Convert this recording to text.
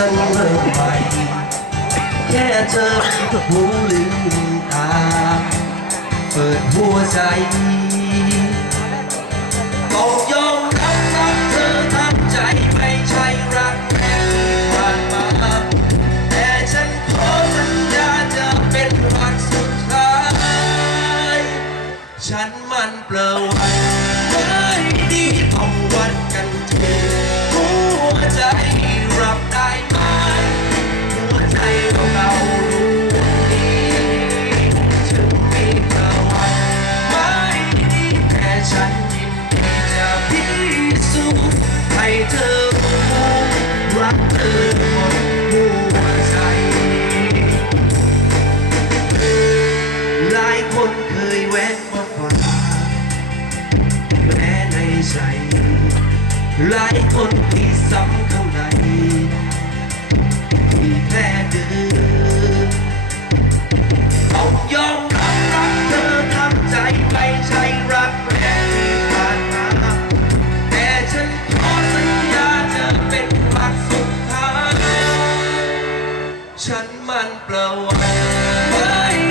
ริ่มใหม่แค่เธอหูลืมตา เปิดหัวใจต้องยอมรับรักเธอทำใจไม่ใช่รักแค่ที่ผ่านมา แต่ฉันขอสัญญาจะเป็นรักสุดท้าย ฉันมันเปล่าวันไม่ดีต้องวัดกัน เธอรู้รักเธอหมดหัวใจ หลายคนเคยแวะมาฝากแผลในใจ หลายคนที่ซ้ำข้างในที่แท้เดื ฉันมันเปล่าแว